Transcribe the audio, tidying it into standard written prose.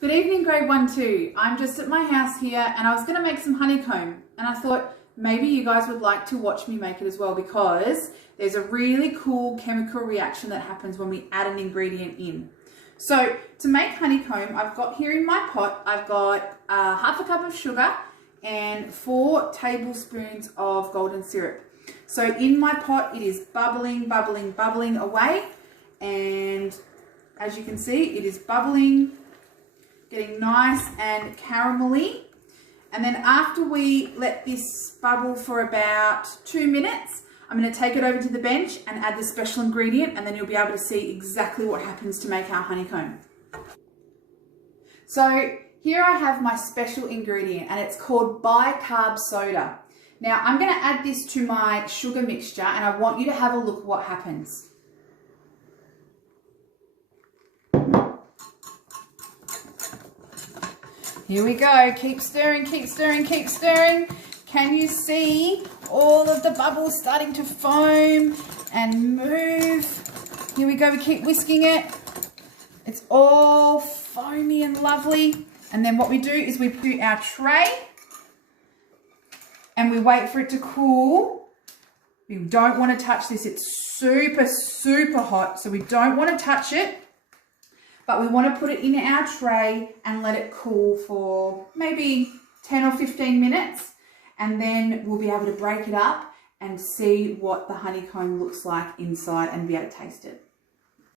Good evening, grade 1-2. I'm just at my house here and I was going to make some honeycomb, and I thought maybe you guys would like to watch me make it as well, because there's a really cool chemical reaction that happens when we add an ingredient in. So to make honeycomb, I've got here in my pot, I've got half a cup of sugar and 4 tablespoons of golden syrup. So in my pot it is bubbling, bubbling, bubbling away, and as you can see it is bubbling, getting nice and caramelly. And then after we let this bubble for about 2 minutes, I'm going to take it over to the bench and add the special ingredient, and then you'll be able to see exactly what happens to make our honeycomb. So here I have my special ingredient, and it's called bicarb soda. Now I'm going to add this to my sugar mixture, and I want you to have a look at what happens. Here we go. Keep stirring, keep stirring, keep stirring. Can you see all of the bubbles starting to foam and move? Here we go. We keep whisking it. It's all foamy and lovely. And then what we do is we put our tray and we wait for it to cool. We don't want to touch this. It's super, super hot, so we don't want to touch it. But we want to put it in our tray and let it cool for maybe 10 or 15 minutes. And then we'll be able to break it up and see what the honeycomb looks like inside and be able to taste it.